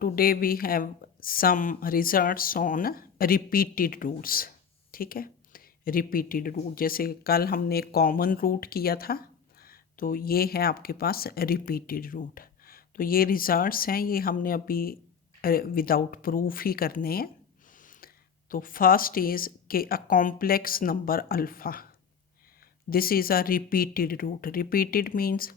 Today we have some results on repeated roots. ठीक है, repeated root जैसे कल हमने कॉमन रूट किया था, तो ये है आपके पास रिपीटेड रूट। तो ये रिजल्ट्स हैं, ये हमने अभी विदाउट प्रूफ ही करने हैं। तो फर्स्ट इज के a complex number alpha, this is a repeated root. Repeated means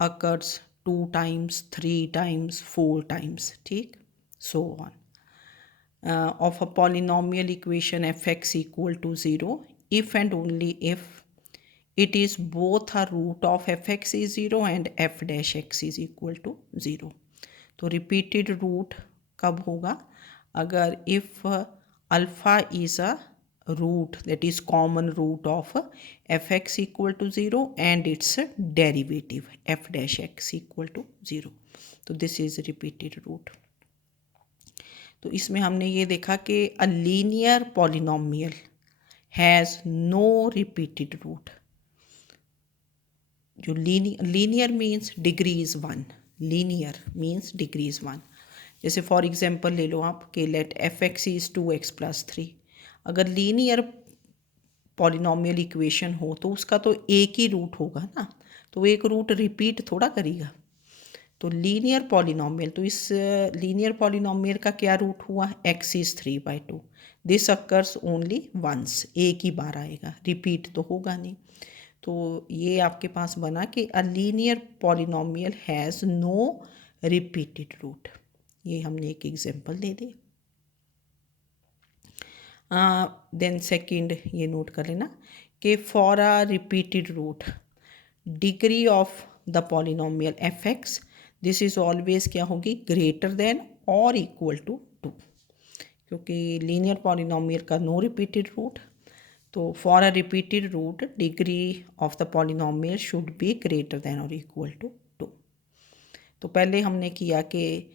occurs 2 times, 3 times, 4 times, ठीक, so on. Of a polynomial equation fx equal to 0 if and only if it is both a root of fx is 0 and f dash x is equal to 0. तो repeated root कब होगा? अगर if alpha is a root, that is common root of fx equal to 0 and its derivative f dash x equal to 0. तो this is repeated root. तो इसमें हमने ये देखा कि a linear polynomial has no repeated root. जो linear means degree is one, linear means degree is one. जैसे for example ले लो आप कि let f x is 2x+3। अगर लीनियर पॉलिनोमियल इक्वेशन हो तो उसका तो एक ही रूट होगा ना, तो एक रूट रिपीट थोड़ा करेगा। तो लीनियर पॉलिनोमियल, तो इस लीनियर पॉलिनोमियल का क्या रूट हुआ? x is 3/2। This occurs only once, एक ही बार आएगा, रिपीट तो होगा नहीं। तो ये आपके पास बना कि a linear polynomial has no repeated root. ये हमने एक एग्जांपल दे दी। देन सेकंड ये नोट कर लेना कि for a repeated root degree of the polynomial f x, this is always क्या होगी? ग्रेटर देन और इक्वल टू 2, क्योंकि लीनियर पॉलिनोमियल का नो रिपीटेड रूट। तो for a repeated root degree of the polynomial should be greater than और equal to 2। तो पहले हमने किया कि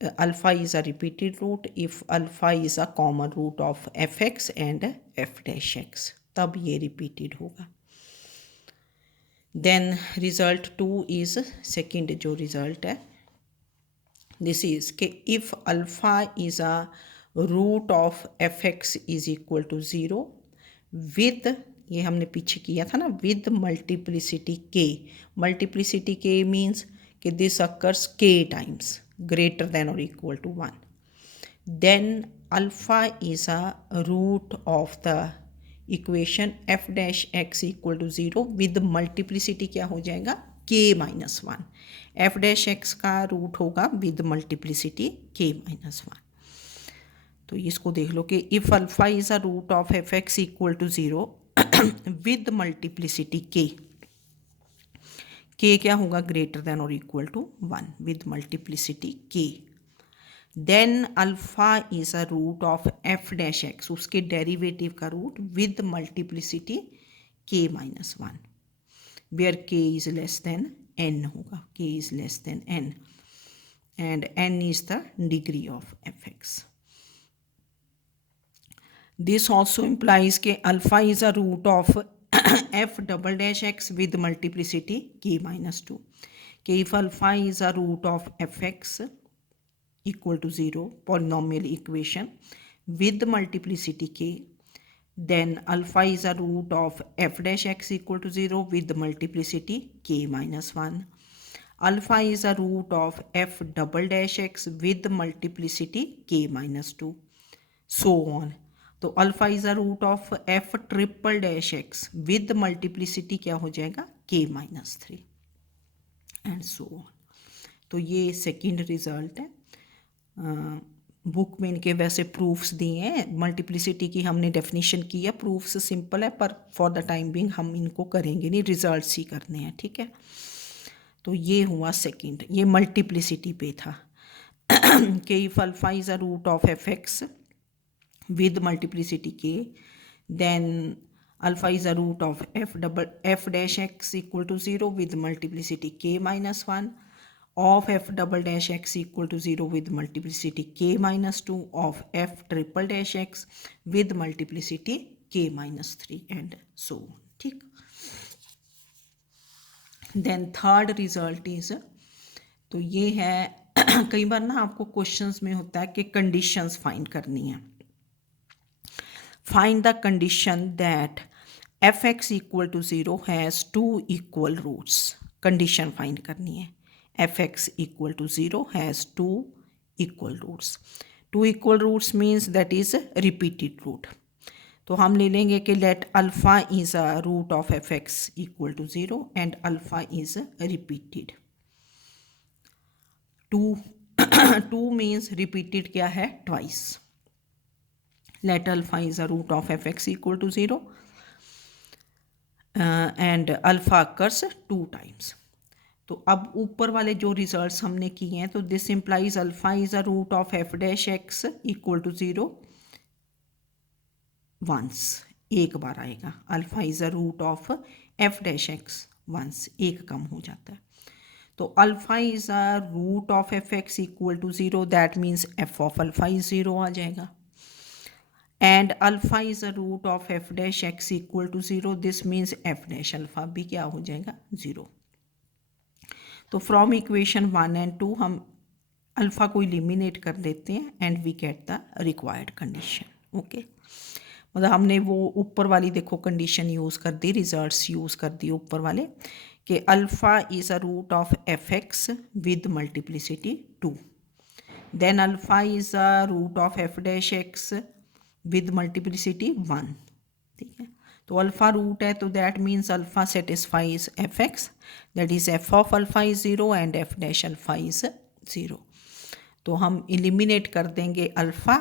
alpha is a repeated root if alpha is a common root of f x and f dash x, तब ये repeated होगा। Then result 2 is second जो रिज़ल्ट है, दिस इज़ कि if alpha is a root of f x is equal to 0 with, ये हमने पीछे किया था ना, with multiplicity k. Multiplicity k means कि this occurs k times greater than और equal to 1, then alpha is a root of the equation f dash x equal to 0 with multiplicity क्या हो जाएगा? k-1। एफ डैश एक्स का root होगा with multiplicity k-1। तो इसको देख लो कि if alpha is a root of f x equal to 0 with multiplicity k क्या होगा? ग्रेटर देन और equal to 1 with multiplicity k. Then alpha is a root of f dash x, उसके derivative का root with multiplicity k-1 where k is less than n होगा, k is less than n and n is the degree of f x. This also implies के alpha is a root of f double dash x with multiplicity k-2 के if alpha is a root of f x equal to 0 polynomial equation with multiplicity k, then alpha is a root of f dash x equal to 0 with multiplicity k-1, alpha is a root of f double dash x with multiplicity k-2, so on. तो alpha is a root of f triple dash x with multiplicity क्या हो जाएगा? k-3 and so on. तो ये second result है। Book में इनके वैसे प्रूफ्स दिए हैं, मल्टीप्लिसिटी की हमने डेफिनेशन की है, प्रूफ्स सिंपल है, पर फॉर द टाइम बिंग हम इनको करेंगे नहीं, रिजल्ट्स ही करने हैं। ठीक है, तो ये हुआ सेकंड, ये मल्टीप्लिसिटी पे था कि if alpha is a root of f x with multiplicity k, then alpha is a root of f dash x equal to 0 with multiplicity k-1 of f double dash x equal to 0 with multiplicity k-2 of f triple dash x with multiplicity k-3 and so on. ठीक, then third result is, तो ये है कई बार ना आपको questions में होता है कि कंडीशंस फाइंड करनी है। Find the condition that f(x) = 0 has 2 equal roots. Condition find करनी है। f(x) = 0 has 2 equal roots. 2 equal roots means that is repeated root. तो हम ले लेंगे कि let alpha is a root of f(x) = 0 and alpha is repeated. 2 means repeated क्या है? Twice. Let alpha is a root of f(x) = 0 and alpha occurs 2 times. तो अब ऊपर वाले जो रिजल्ट्स हमने किए हैं, तो this implies alpha is a root of f(x) = 0 once, एक बार आएगा। Alpha is a root of f(x) once, एक कम हो जाता है। तो alpha is a root of f(x) = 0, that means f of alpha is 0 आ जाएगा। And alpha is a root of f(x) = 0, this means f' alpha भी क्या हो जाएगा? 0। तो फ्रॉम इक्वेशन 1 एंड 2 हम अल्फा को इलिमिनेट कर देते हैं and we get the required condition. Okay, मतलब हमने वो ऊपर वाली देखो कंडीशन यूज़ कर दी, रिजल्ट्स यूज़ कर दिए ऊपर वाले कि alpha is a root of f(x) with multiplicity 2, then alpha is a root of f'(x) with multiplicity 1। ठीक है, तो अल्फा रूट है तो that means alpha satisfies f(x), that is f of alpha is 0 and f' alpha is 0। तो हम eliminate कर देंगे alpha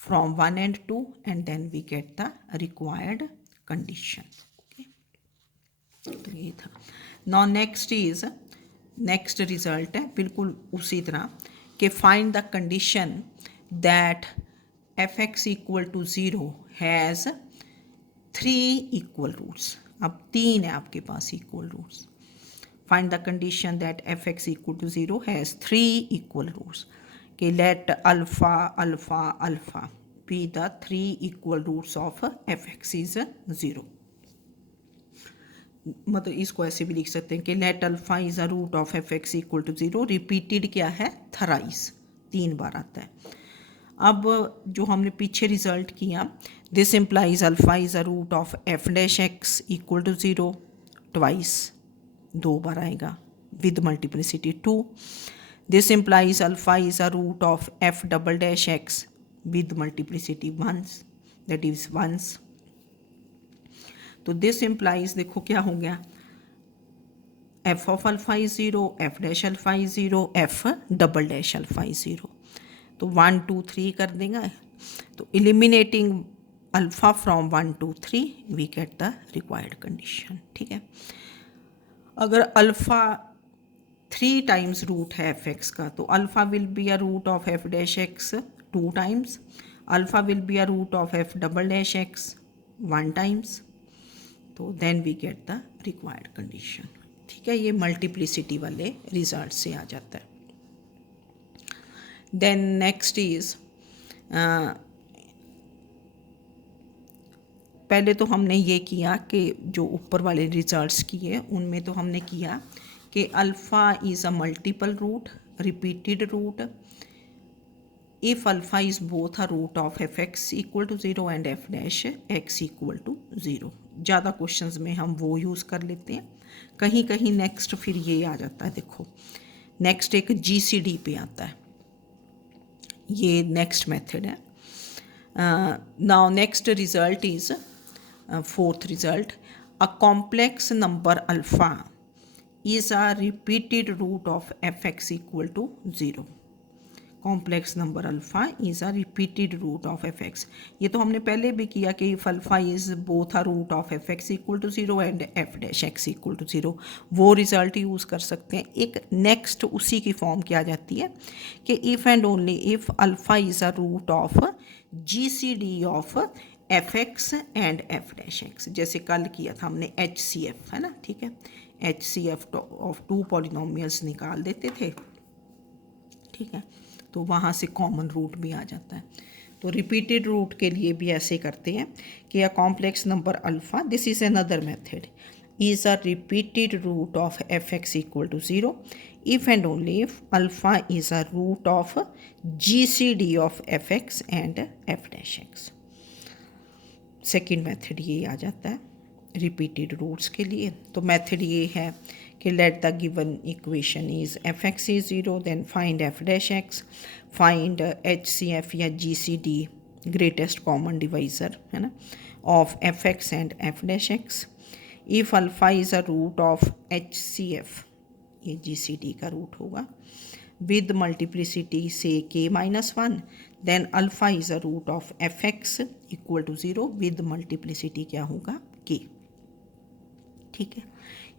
from 1 and 2 and then we get the required condition. तो ये था। नाउ नेक्स्ट रिजल्ट है बिल्कुल उसी तरह कि find the condition that f(x) = 0 has 3 equal roots. अब 3 है आपके पास equal roots. Find the condition that f(x) = 0 has 3 equal roots कि let alpha alpha alpha be the 3 equal roots of f(x) is 0। मतलब इसको ऐसे भी लिख सकते हैं कि let alpha is a root of f(x) = 0, repeated क्या है? थराइस, 3 बार आता है। अब जो हमने पीछे रिजल्ट किया, this implies alpha is a root of f'(x) = 0 twice, 2 बार आएगा with multiplicity 2। This implies alpha is a root of f'(x) with multiplicity once, that is once. तो दिस इम्प्लाइज देखो क्या हो गया, f of alpha is 0, f' alpha is 0, f" alpha is 0। तो 1 2 3 कर देंगे। तो eliminating alpha from 1 2 3 we get the required condition. ठीक है, अगर अल्फा 3 टाइम्स रूट है f(x) का, तो alpha will be a root of f'(x) 2 times, alpha will be a root of f'(x) 1 times. तो then we get the required condition. ठीक है, ये मल्टीप्लिसिटी वाले रिजल्ट से आ जाता है। देन नेक्स्ट इज पहले तो हमने ये किया कि जो ऊपर वाले रिजल्ट्स किए उनमें तो हमने किया कि alpha is a multiple root, repeated root, if alpha is both a root of f(x) = 0 and f'(x) = 0। ज़्यादा क्वेश्चंस में हम वो यूज़ कर लेते हैं, कहीं कहीं नेक्स्ट फिर ये आ जाता है। देखो नेक्स्ट एक GCD पे आता है, ये नेक्स्ट मेथड है। Now next result is fourth result, a complex number alpha is a repeated root of f(x) = 0। Complex number alpha is a repeated root of f(x). ये तो हमने पहले भी किया कि if alpha is both a root of f(x) = 0 and f'(x) = 0, वो result use कर सकते हैं। एक नेक्स्ट उसी की फॉर्म क्या जाती है कि if and only if alpha is a root of GCD of f(x) and f'(x), जैसे कल किया था हमने HCF, है ना। ठीक है, HCF ऑफ 2 पॉलिनोमियल्स निकाल देते थे। ठीक है, तो वहाँ से कॉमन रूट भी आ जाता है। तो रिपीटेड रूट के लिए भी ऐसे करते हैं कि a complex number alpha, this is another method, is a repeated root of f(x) = 0 if and only if alpha is a root of GCD of fx and f dash x। Second method ये आ जाता है repeated roots के लिए। तो method ये है कि let the given equation is f x is zero, then find f dash x, find H C F या G C D greatest common divisor है ना of f x and f dash x. If alpha is a root of H C F, ये G C D का root होगा, with multiplicity say k minus 1, then alpha is a root of fx equal to 0 with multiplicity क्या होगा k। ठीक है,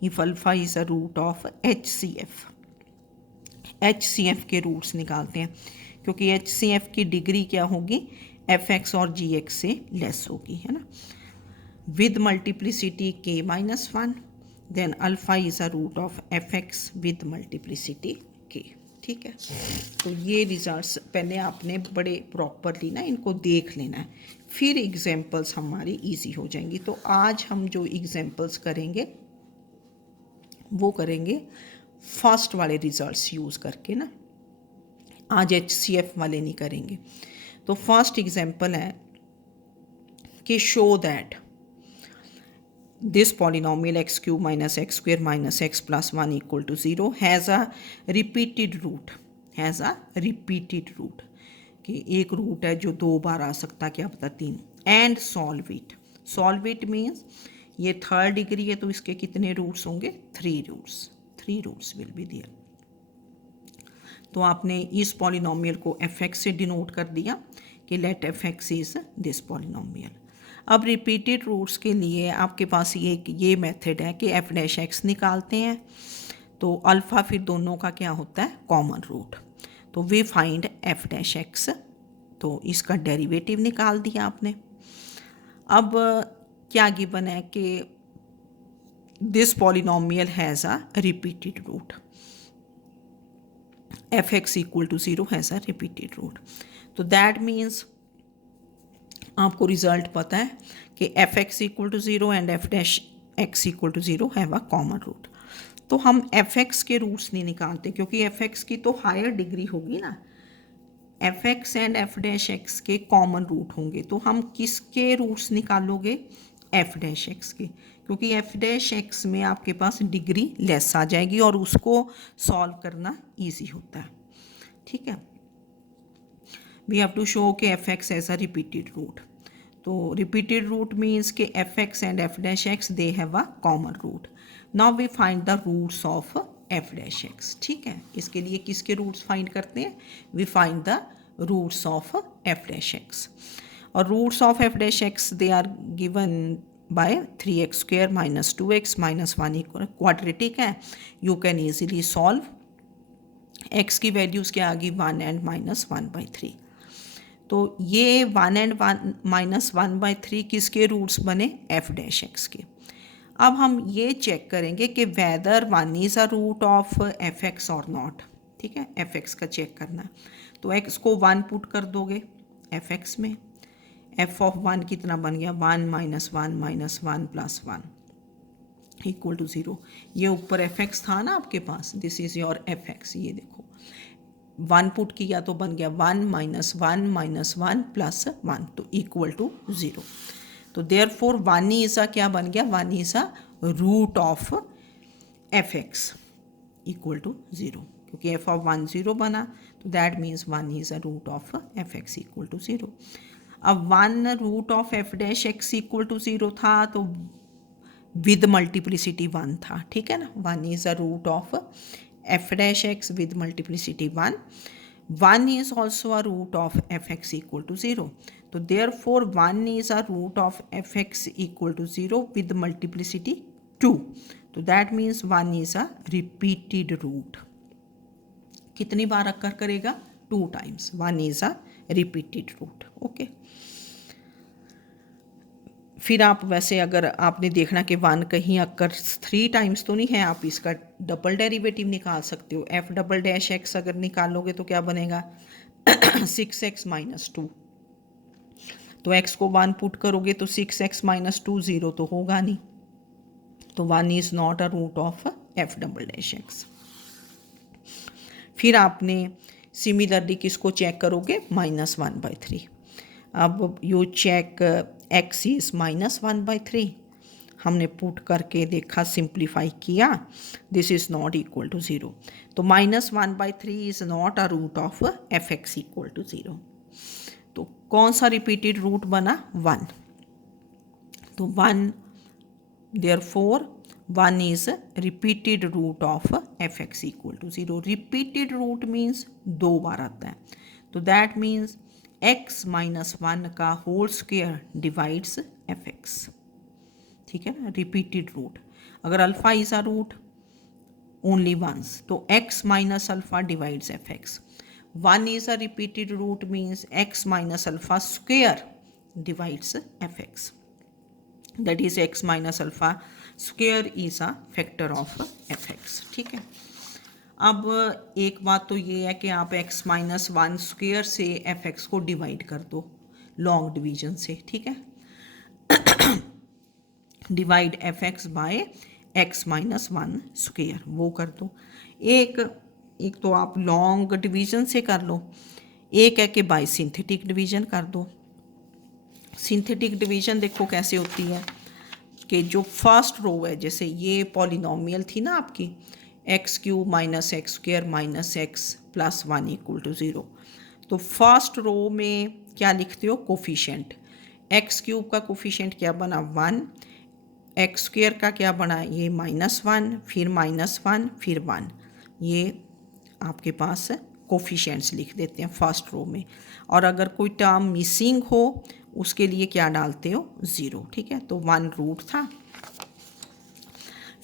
if alpha is a root of HCF, HCF के roots निकालते हैं क्योंकि HCF की डिग्री क्या होगी fx और gx से लेस होगी है ना। with multiplicity k minus 1, then alpha is a root of fx with multiplicity k। ठीक है, तो ये रिजल्ट्स पहले आपने बड़े प्रॉपरली ना इनको देख लेना है, फिर एग्जांपल्स हमारी इजी हो जाएंगी। तो आज हम जो एग्जांपल्स करेंगे वो करेंगे फर्स्ट वाले रिजल्ट्स यूज़ करके ना, आज HCF वाले नहीं करेंगे। तो फर्स्ट एग्जांपल है कि show that this polynomial x cube minus x square minus x plus 1 equal to 0 has a repeated root, has a repeated root कि एक रूट है जो 2 बार आ सकता, क्या पता 3, and solve it. Solve it means ये थर्ड डिग्री है तो इसके कितने रूट्स होंगे 3 roots, 3 roots will be there. तो आपने इस पॉलिनोमियल को fx से डिनोट कर दिया कि let fx is this polynomial. अब रिपीटेड रूट्स के लिए आपके पास ये मेथड है कि एफ डैश एक्स निकालते हैं तो अल्फ़ा फिर दोनों का क्या होता है कॉमन रूट। तो we find f dash x, तो इसका डेरिवेटिव निकाल दिया आपने। अब क्या गिवन है कि this polynomial has a repeated root, f x equal to 0 has a repeated root. तो दैट मीन्स आपको रिजल्ट पता है कि f x equal to 0 and f dash x equal to 0 have a common root. तो हम F x के roots नहीं निकालते क्योंकि एफ एक्स की तो हायर डिग्री होगी ना, f x and f dash x के कॉमन रूट होंगे। तो हम किसके रूट्स निकालोगे एफ डैश एक्स के, क्योंकि एफ डैश एक्स में आपके पास डिग्री लेस आ जाएगी और उसको सॉल्व करना ईजी होता है। ठीक है, we have to show कि fx as a repeated root। तो repeated root means कि fx and f dash x they have a common root। now we find the roots of f dash x। ठीक है, इसके लिए किसके roots find करते हैं, we find the roots of f dash x। और roots of f dash x they are given by 3x square minus 2x minus 1 equal quadratic है, you can easily solve। x की values क्या आ गई 1 and minus 1/3। तो ये 1 एंड 1 minus 1/3 किसके roots बने एफ डैश एक्स के। अब हम ये चेक करेंगे कि whether 1 is a root of f x और नॉट। ठीक है, एफ एक्स का चेक करना है तो एक्स को 1 पुट कर दोगे एफ एक्स में, एफ ऑफ 1 कितना बन गया 1 minus 1 minus 1 plus 1 equal to 0। ये ऊपर एफ एक्स था ना आपके पास, this is your f x. ये देखो 1 पुट किया तो बन गया 1 माइनस 1 माइनस 1 प्लस 1 तो इक्वल टू 0। तो देयरफॉर 1 इज़ अ क्या बन गया 1 is a root of f x equal to 0, क्योंकि एफ ऑफ 1 0 बना तो that means 1 is a root of f x equal to 0। अब 1 root of f dash x equal to 0 था तो विद मल्टीप्लिसिटी 1 था। ठीक है ना, 1 is a root of f dash x with multiplicity 1, 1 is also a root of fx equal to 0। तो therefore 1 is a root of fx equal to 0 with multiplicity 2। तो that means 1 is a repeated root। कितनी बार occur करेगा 2 times, 1 is a repeated root। Okay, फिर आप वैसे अगर आपने देखना कि 1 कहीं अक्कर 3 टाइम्स तो नहीं है, आप इसका डबल डेरिवेटिव निकाल सकते हो। एफ डबल डैश एक्स अगर निकालोगे तो क्या बनेगा 6x माइनस 2। तो x को 1 पुट करोगे तो 6x माइनस 2 0 तो होगा नहीं, तो 1 is not a root of f double dash x. फिर आपने सिमिलरली किसको चेक करोगे, -1/3। अब यू चेक x इज़ -1/3, हमने पुट करके देखा, सिंप्लीफाई किया, this is not equal to 0। तो -1/3 is not a root of f(x) equal to 0। तो कौन सा रिपीटेड रूट बना, 1। तो 1, therefore 1 is repeated root of f(x) equal to 0। Repeated root means 2 बार आता है, तो दैट मीन्स x - 1 का होल स्क्वायर डिवाइड्स f(x). ठीक है ना, रिपीटेड रूट। अगर alpha is a root only once, तो x minus alpha divides f(x). 1 is a repeated root means x minus alpha square divides f(x). That is x minus alpha square is a factor of f(x). ठीक है। अब एक बात तो ये है कि आप x माइनस 1 स्क्वेयर से f(x) को डिवाइड कर दो लॉन्ग डिवीजन से। ठीक है, divide f(x) by x minus 1 square, वो कर दो। एक तो आप लॉन्ग डिवीजन से कर लो, एक है कि बाय सिंथेटिक डिवीजन कर दो। सिंथेटिक डिवीजन देखो कैसे होती है कि जो फर्स्ट रो है, जैसे ये पॉलिनोमियल थी ना आपकी, x³ minus x square minus x plus 1 equal to 0। तो फर्स्ट रो में क्या लिखते हो, कोफिशेंट। x³ का कोफिशेंट क्या बना, 1। एक्स स्क्वेयर का क्या बना, ये -1, फिर -1, फिर 1। ये आपके पास कोफिशेंट्स लिख देते हैं फर्स्ट रो में। और अगर कोई टर्म मिसिंग हो उसके लिए क्या डालते हो, 0। ठीक है, तो 1 रूट था,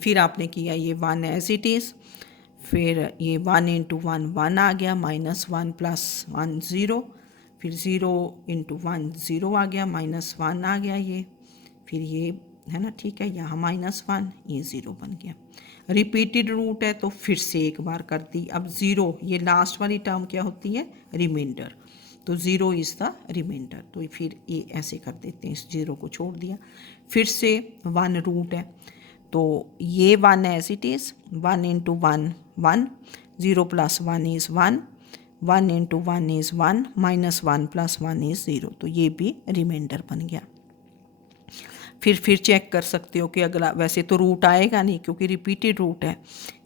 फिर आपने किया ये 1 एज इट इज़, फिर ये 1 × 1 1 आ गया, -1 + 1 0, फिर 0 × 1 0 आ गया, -1 आ गया ये, फिर ये है ना, ठीक है, यहाँ -1, ये 0 बन गया। रिपीटेड रूट है तो फिर से एक बार कर दी। अब 0, ये लास्ट वाली टर्म क्या होती है, रिमाइंडर, तो 0 इज़ द रिमाइंडर, तो फिर ये ऐसे कर देते हैं, इस 0 को छोड़ दिया। फिर से 1 रूट है, तो ये 1 as it is, 1 × 1 1, 0 + 1 is 1, 1 × 1 is 1, -1 + 1 is 0, तो ये भी रिमाइंडर बन गया। फिर चेक कर सकते हो कि अगला, वैसे तो रूट आएगा नहीं क्योंकि रिपीटेड रूट है।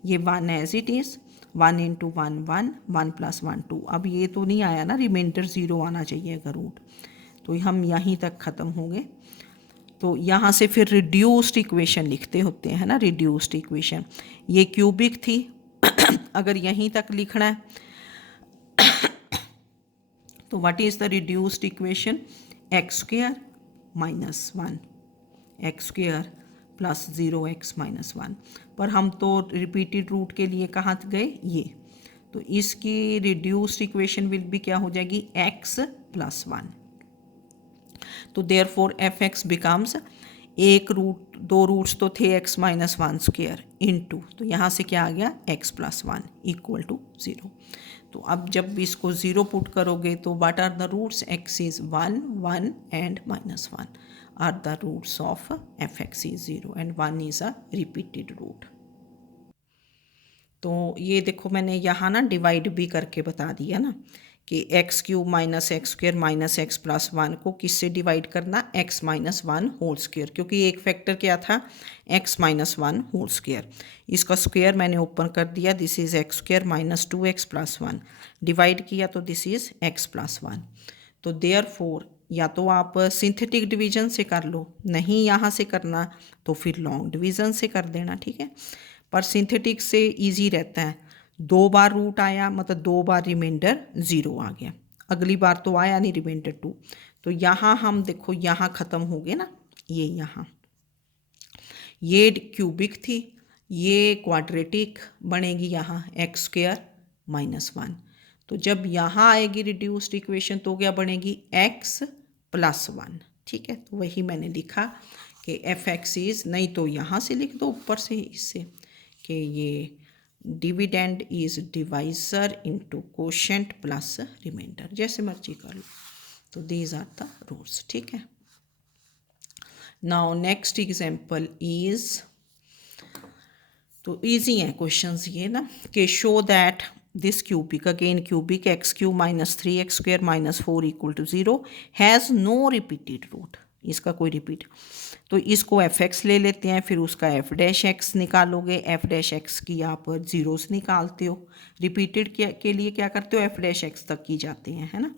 ये 1 एज इट इज़, 1 × 1 1, 1 + 1 2। अब ये तो नहीं आया ना, रिमाइंडर 0 आना चाहिए अगर रूट, तो हम यहीं तक ख़त्म हो गए। तो यहाँ से फिर रिड्यूस्ड इक्वेशन लिखते होते हैं ना, रिड्यूस्ड इक्वेशन। ये क्यूबिक थी अगर यहीं तक लिखना है तो what is the reduced equation, x² - 1 x² + 0x - 1। पर हम तो रिपीटेड रूट के लिए कहाँ गए, ये, तो इसकी रिड्यूस्ड इक्वेशन विल भी क्या हो जाएगी, x + 1। तो देयरफॉर f(x) बिकम्स, एक रूट, 2 रूट्स तो थे x - 1 स्क्वेयर इनटू, तो यहाँ से क्या आ गया, x + 1 इक्वल टू 0। तो अब जब इसको 0 पुट करोगे तो what are the roots, x is 1 1 एंड -1 are the roots of f(x) is 0 and 1 is a repeated root। तो ये देखो मैंने यहाँ ना डिवाइड भी करके बता दिया ना कि x³ - x square minus x plus 1 को किससे डिवाइड करना, x - 1 होल स्क्वेयर, क्योंकि एक फैक्टर क्या था, x - 1 होल स्क्वेयर। इसका स्क्वेयर मैंने ओपन कर दिया, this is x² - 2x + 1, divide किया तो दिस इज़ x + 1। तो देयरफॉर या तो आप सिंथेटिक डिवीजन से कर लो, नहीं यहाँ से करना तो फिर लॉन्ग डिवीजन से कर देना। ठीक है, पर सिंथेटिक से इजी रहता है, 2 बार रूट आया मतलब 2 बार रिमाइंडर 0 आ गया, अगली बार तो आया नहीं रिमाइंडर 2। तो यहाँ हम देखो यहाँ ख़त्म हो गए ना, ये यहाँ ये क्यूबिक थी, ये क्वाड्रेटिक बनेगी यहाँ x² - 1। तो जब यहाँ आएगी रिड्यूस्ड इक्वेशन तो क्या बनेगी, x + 1। ठीक है, तो वही मैंने लिखा कि f(x) इज़, नहीं तो यहाँ से लिख दो ऊपर से इससे कि ये dividend is divisor into quotient plus remainder, जैसे मर्जी कर लो। तो दीज आर द रूल्स। ठीक है, नाउ नेक्स्ट एग्जाम्पल इज़, तो ईजी हैं क्वेश्चंस ये ना, कि show that this cubic, again cubic, x cube minus 3x square minus 4 equal to 0 has no repeated root, इसका कोई रिपीट, तो इसको एफ एक्स ले लेते हैं, फिर उसका एफ डैश एक्स निकालोगे, एफ डैश एक्स की यहाँ पर जीरोस निकालते हो, रिपीटेड के लिए क्या करते हो, एफ डैश एक्स तक की जाते हैं, है ना।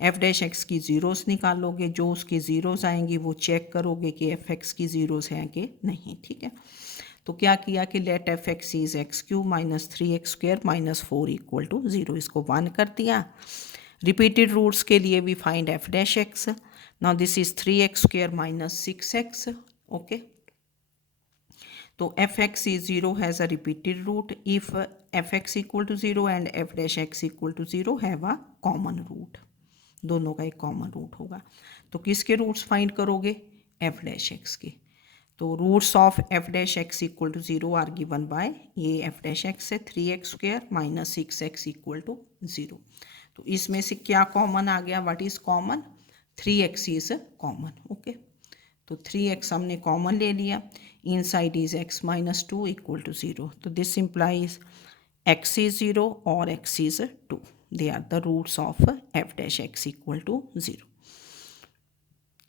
एफ डैश एक्स की ज़ीरोस निकालोगे, जो उसकी ज़ीरोस आएंगी वो चेक करोगे कि एफ एक्स की ज़ीरोस हैं कि नहीं, ठीक है। तो क्या किया कि let f x is x cube minus 3x square minus 4 equal to 0, इसको 1 कर दिया। रिपीटेड रूट्स के लिए we find f dash x, now this is 3x square minus 6x, okay. तो f x is 0 has a repeated root if f x equal to 0 and f dash x equal to 0 have a common root, दोनों का एक common root होगा। तो किसके roots find करोगे, f dash x के। तो roots of f dash x equal to 0 are given by, ये एफ डैश एक्स है 3x square minus 6x equal to 0। तो इसमें से क्या कॉमन आ गया, what is common, 3x is common, okay. तो 3x हमने कॉमन ले लिया, inside is x minus 2 equal to 0। तो दिस इम्प्लाइज x इज 0 और x is 2, they are the roots of f dash x equal to 0।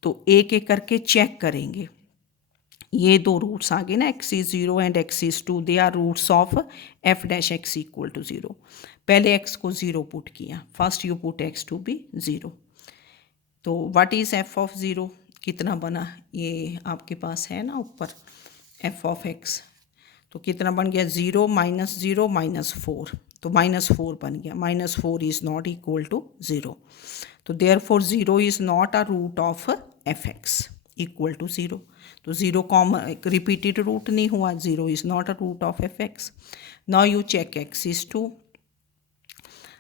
तो एक एक करके चेक करेंगे, ये दो रूट्स आ गए ना, x is 0 and x is 2, they are roots of f dash x equal to 0। पहले x को 0 पुट किया, first you put x to be 0। तो व्हाट इज़ f ऑफ 0, कितना बना, ये आपके पास है ना ऊपर f ऑफ x, तो कितना बन गया 0 माइनस 0 माइनस 4, तो माइनस 4 बन गया, minus 4 is not equal to 0। तो therefore 0 is not a root of f x equal to 0। तो 0 कॉमन रिपीटेड रूट नहीं हुआ, 0 is not a root of f x. Now you check x is 2,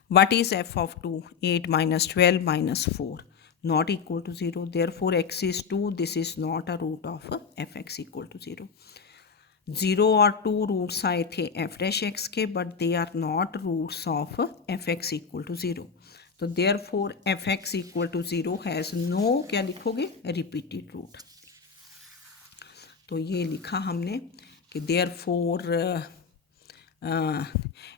what is f of 2, 8 minus 12 minus 4 not equal to 0, therefore x is 2, this is not a root of fx equal to 0। 0 और 2 roots आए थे f dash x के, but they are not roots of f x equal to 0। तो therefore f x equal to 0 has no, क्या लिखोगे, repeated root. तो ये लिखा हमने कि therefore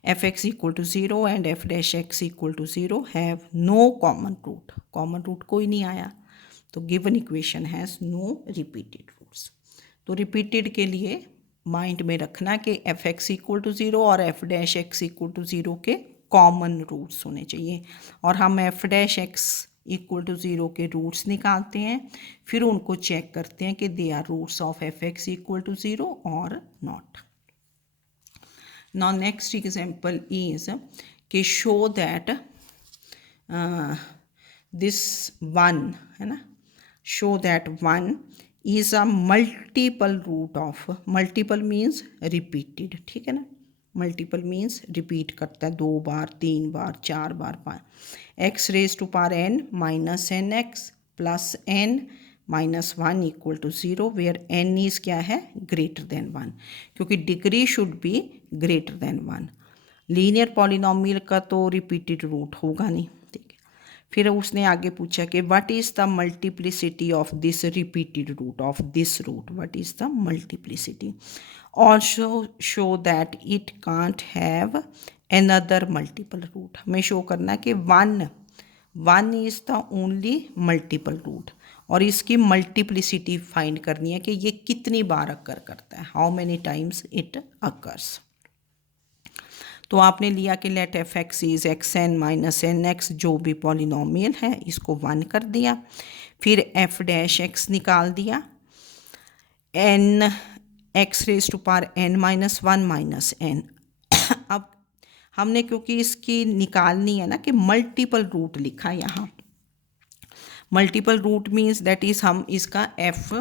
f x equal to 0 and f dash x equal to 0 have no common root, common root कोई नहीं आया, तो given equation has no repeated roots. तो रिपीटेड के लिए माइंड में रखना कि एफ एक्स इक्वल टू 0 और f dash x equal to 0 के कॉमन रूट्स होने चाहिए, और हम f dash x equal to 0 के रूट्स निकालते हैं, फिर उनको चेक करते हैं कि they are roots of f x equal to 0 और not. Now next example is कि show that this 1 है ना, show that 1 is a multiple root of, multiple means repeated, ठीक है ना, multiple means repeat करता है 2 बार 3 बार 4 बार 5, x raised to power n minus nx plus n minus 1 equal to 0 where n is क्या है, greater than 1, क्योंकि degree should be greater than 1। Linear polynomial का तो रिपीटेड रूट होगा नहीं, ठीक है। फिर उसने आगे पूछा कि what is the multiplicity of this repeated root of this root, what is the multiplicity, also show that it can't have another multiple root. हमें शो करना कि 1 is the only multiple root, और इसकी मल्टीप्लिसिटी फाइंड करनी है कि ये कितनी बार अकर करता है, how many times it occurs. तो आपने लिया कि let f x is x n minus n x, जो भी पॉलिनोमियल है इसको 1 कर दिया, फिर एफ डैश एक्स निकाल दिया, n x raise to power n minus 1 minus n. अब हमने क्योंकि इसकी निकालनी है ना कि मल्टीपल रूट लिखा यहाँ, multiple root means that is हम इसका एफ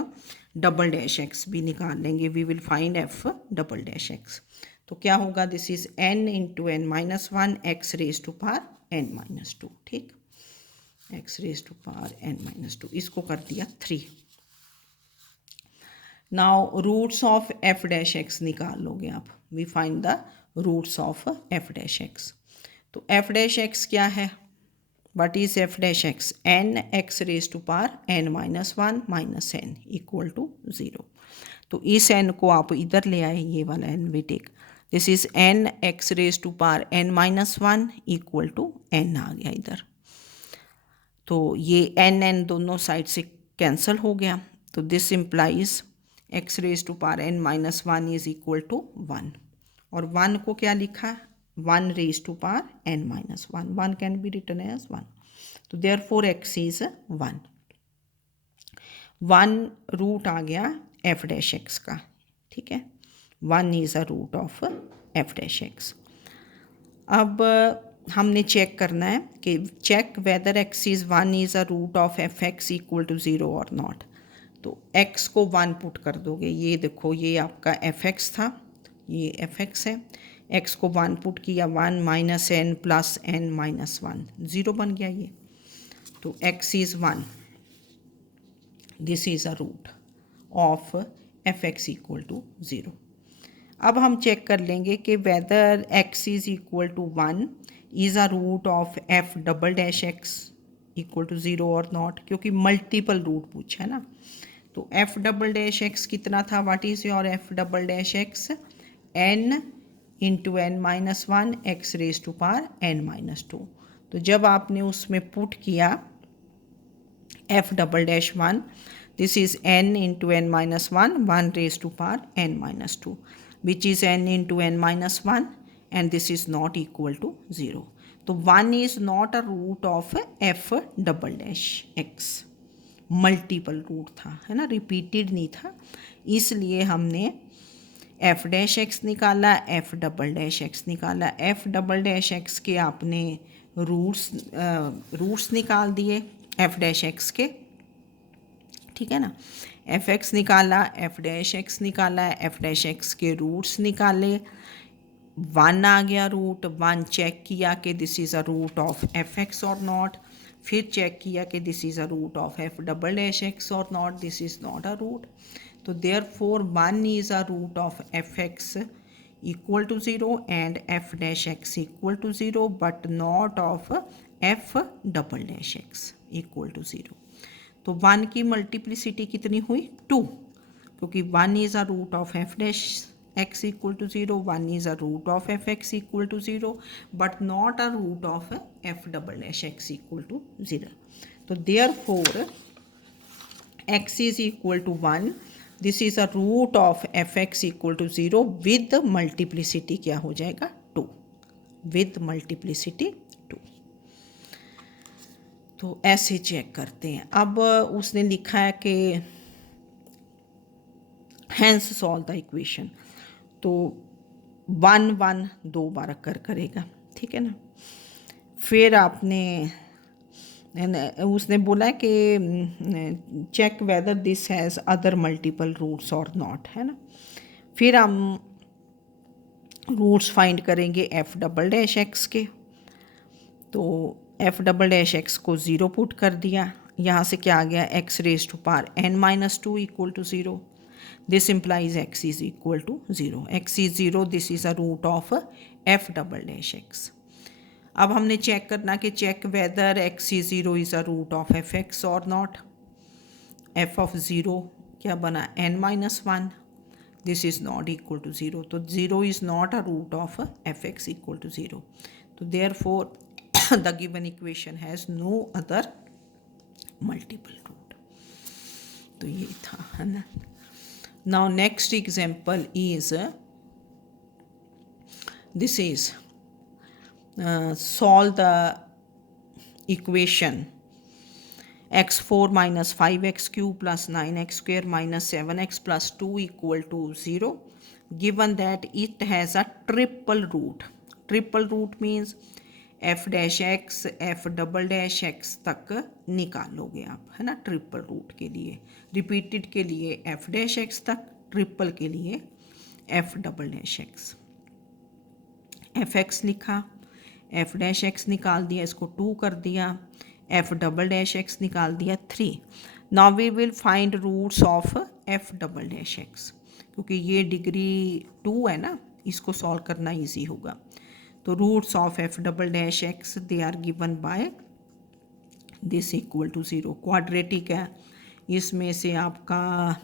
डबल डैश एक्स भी निकाल लेंगे, we will find f double dash x. तो क्या होगा, this is n into n minus 1 x raise to power n minus 2, ठीक, x raise to power n minus 2, इसको कर दिया 3। Now roots of f dash x निकाल लोगे आप, we find the roots of f dash x. तो f dash x क्या है, what is f dash x, n x raise to power n minus 1 minus n equal to 0। तो इस N को आप इधर ले आए, ये वाला एन भी take, this is n x raise to power n minus one equal to n आ गया इधर। तो ये एन एन दोनों साइड से कैंसिल हो गया, तो this implies x raise to power n minus one is equal to one. और वन को क्या लिखा, one raise to power n minus one, one can be written as one. तो therefore x is one. One root आ गया f dash x का, ठीक है, one is a root of f dash x. अब हमने चेक करना है कि check whether x is one is a root of f x equal to zero और नॉट। तो एक्स को वन पुट कर दोगे, ये देखो ये आपका एफ एक्स था, ये एफ एक्स है, एक्स को वन पुट किया, one minus n plus n minus one, zero बन गया ये। तो x is one, this is a root of f x equal to zero. अब हम चेक कर लेंगे कि whether x is equal to one is a root of f double dash x equal to zero और not, क्योंकि multiple root पूछा है ना। तो एफ डबल डैश एक्स कितना था, what is your f double dash x, n into n minus one x raise to power n minus two. तो जब आपने उसमें पुट किया f double dash 1, this is n into n minus 1, 1 raised to power n minus 2, which is n into n minus 1, and this is not equal to 0. तो 1 is not a root of f double dash x, multiple root था, है ना, repeated नहीं था, इसलिए हमने f dash x निकाला, f double dash x निकाला। एफ डबल डैश एक्स के आपने रूट्स निकाल दिए एफ डैश एक्स के, ठीक है ना, एफ एक्स निकाला, एफ डैश एक्स निकाला, एफ डैश एक्स के रूट्स निकाले, वन आ गया रूट, वन चेक किया कि this is a root of f x और नॉट, फिर चेक किया कि this is a root of f double dash x और not, this is not a root. तो therefore one is a root of f x equal to 0 and f dash x equal to 0 but not of f double dash x equal to 0। तो 1 की multiplicity कितनी हुई 2, क्योंकि 1 is a root of f dash x equal to 0, 1 is a root of f x equal to 0 but not a root of f double dash x equal to 0। तो therefore x is equal to 1, this is a root of f x equal to 0 with multiplicity क्या हो जाएगा 2, with multiplicity 2। तो ऐसे check करते हैं। अब उसने लिखा है कि हैंस सॉल्व द इक्वेशन, तो 1 1 दो बार अकर करेगा, ठीक है ना। फिर आपने उसने बोला कि check whether this has other multiple roots और नॉट, है ना। फिर हम रूट्स फाइंड करेंगे एफ डबल डैश एक्स के, तो एफ डबल डैश एक्स को 0 पुट कर दिया, यहाँ से क्या आ गया x raise to power n minus two equal to 0, this implies x is equal to 0, x is 0, this is a root of f double dash x. अब हमने चेक करना कि check whether x is 0 is a root of f x और not. F of 0 क्या बना n minus one, this is not equal to 0, तो 0 is not a root of f x equal to 0। तो therefore the given equation has no other multiple root. तो ये था, है ना। Now next example is this is solve the equation x4 minus 5x cube plus 9x square minus 7x plus 2 equal to 0, given that it has a triple root. Triple root means f dash x f double dash x तक निकालोगे आप, है ना, triple root के लिए। Repeated के लिए f dash x तक, ट्रिपल के लिए f double dash x। F x लिखा, एफ डैश एक्स निकाल दिया, इसको 2 कर दिया, एफ डबल डैश एक्स निकाल दिया 3। Now we will find roots of f double dash x, क्योंकि ये डिग्री 2 है ना, इसको सॉल्व करना इजी होगा। तो roots of f double dash x they are given by this equal to 0, quadratic है, इसमें से आपका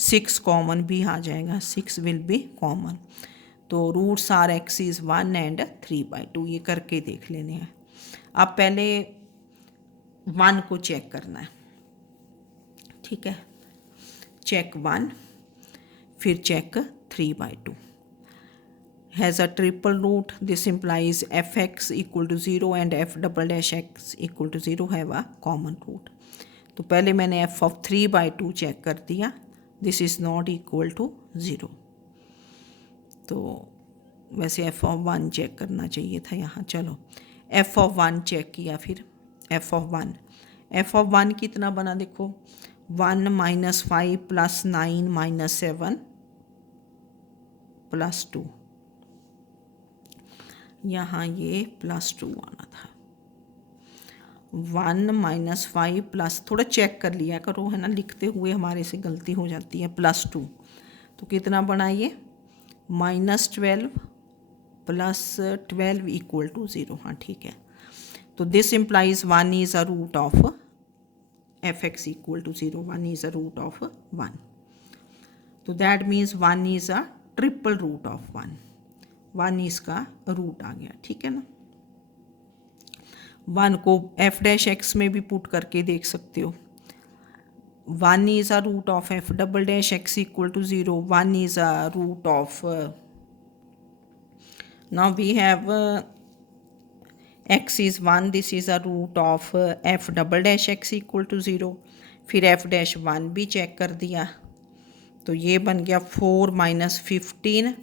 6 कॉमन भी आ जाएगा, 6 विल बी कॉमन। तो roots are x is 1 and 3/2, ये करके देख लेने हैं। अब पहले 1 को चेक करना है, ठीक है। चेक 1, फिर check 3/2 has a triple root, this implies f(x) equal to 0 and f"(x) equal to 0 have a common root. तो पहले मैंने f(3/2) चेक कर दिया, this is not equal to 0। तो वैसे f(1) चेक करना चाहिए था यहाँ। चलो f(1) चेक किया, फिर f(1) कितना बना देखो, 1 - 5 + 9 - 7 + 2, यहाँ ये +2 आना था। 1 - 5 प्लस, थोड़ा चेक कर लिया करो है ना, लिखते हुए हमारे से गलती हो जाती है। +2 तो कितना बना ये, -12 + 12 इक्वल टू 0। हाँ ठीक है। तो this implies 1 is a root of f(x) equal to 0, 1 is a root of 1। तो that means 1 is a triple root of 1, 1 इसका रूट आ गया, ठीक है ना। 1 को f(x) में भी पुट करके देख सकते हो। 1 is a root of f"(x) equal to 0, 1 is a root of, now we have x is 1, this is a root of f"(x) equal to 0। फिर f'1 भी चेक कर दिया, तो ये बन गया 4 - 15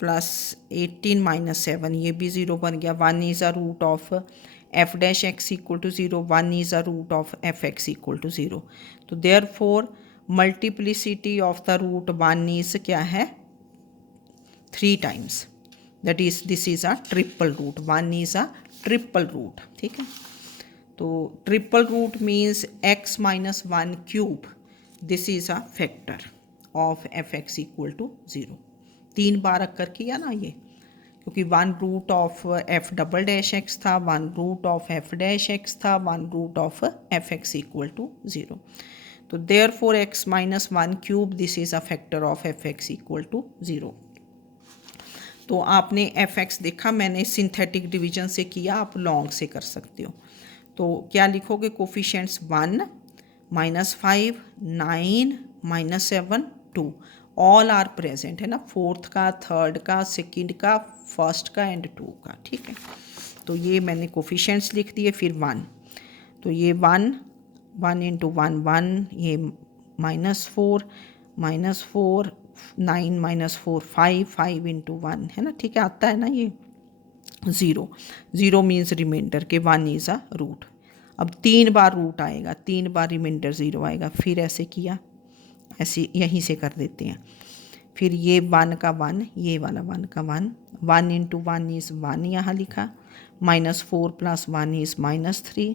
+ 18 - 7, ये भी 0 बन गया। 1 is a root of f'(x) equal to 0, 1 is a root of f(x) equal to 0। तो therefore multiplicity of the root 1 is क्या है, 3 times, that is this is a triple root, 1 is a triple root, ठीक है। तो triple root means x - 1 cube, this is a factor of f(x) equal to 0। 3 बार occur किया ना ये, क्योंकि 1 रूट ऑफ f"(x) था, 1 रूट ऑफ f'(x) था, 1 root of f(x) equal to 0। तो therefore x - 1 cube, this is a factor of f(x) equal to 0। तो आपने f(x) देखा, मैंने सिंथेटिक डिवीजन से किया, आप लॉन्ग से कर सकते हो। तो क्या लिखोगे, कोफिशिएंट्स 1 -5 9 -7 2 ऑल आर प्रेजेंट है ना, 4th का, 3rd का, 2nd का, 1st का एंड 2 का, ठीक है। तो ये मैंने कोफिशिएंट्स लिख दिए। फिर 1, तो ये 1 × 1 1, ये -4 -4 9 - 4 5 5 × 1 है ना, ठीक है, आता है ना ये 0, 0 मीन्स रिमाइंडर के 1 इज़ अ रूट। अब 3 बार रूट आएगा, 3 बार रिमाइंडर 0 आएगा। फिर ऐसे किया, ऐसे यहीं से कर देते हैं। फिर ये 1 का 1, ये वाला 1 का 1, 1 × 1 इज़ 1 यहाँ लिखा, -4 + 1 इज़ -3,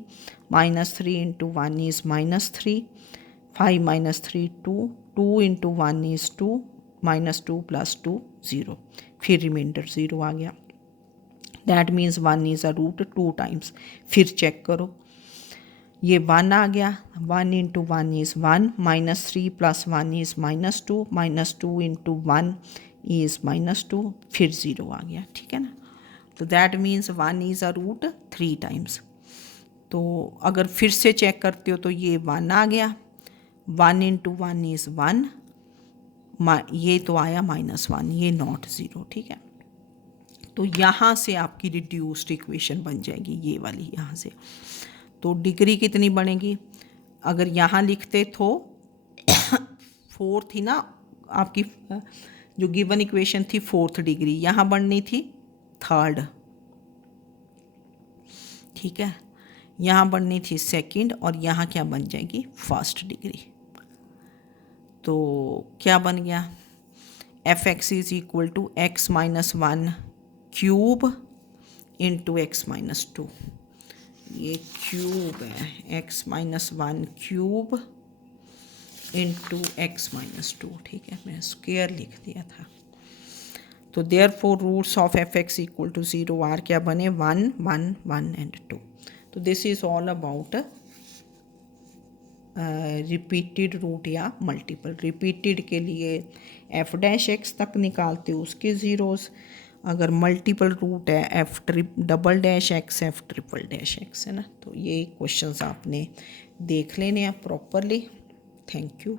-3 × 1 इज़ -3, 5 - 3 2, 2 × 1 इज़ 2, -2 + 2 0, फिर रिमाइंडर 0 आ गया। That means 1 is a root 2 times. फिर चेक करो, ये 1 आ गया, 1 × 1 इज़ 1, -3 + 1 इज़ -2, -2 × 1 इज़ -2, फिर 0 आ गया, ठीक है ना। तो that means 1 is a root 3 times. तो अगर फिर से चेक करते हो तो ये 1 आ गया, 1 × 1 इज़ 1, ये तो आया -1, ये नॉट 0, ठीक है। तो यहाँ से आपकी रिड्यूस्ड इक्वेशन बन जाएगी, ये वाली यहाँ से। तो डिग्री कितनी बनेगी, अगर यहाँ लिखते तो 4 थी ना आपकी, जो गिवन इक्वेशन थी 4th डिग्री, यहाँ बननी थी 3rd, ठीक है, यहाँ बननी थी 2nd, और यहाँ क्या बन जाएगी 1st डिग्री। तो क्या बन गया, f(x) is equal to x - 1 cube × x - 2, ये क्यूब है, x - 1 क्यूब × x - 2, ठीक है, मैं स्क्वायर लिख दिया था। तो therefore roots of f(x) equal to 0 are क्या बने, 1 1 1 एंड 2। तो this is all about repeated root या मल्टीपल। रिपीटेड के लिए एफ डैश एक्स तक निकालते हो उसके ज़ीरोज़, अगर मल्टीपल रूट है F double dash x F triple dash x, है ना। तो ये क्वेश्चंस आपने देख लेने हैं प्रॉपरली। Thank you.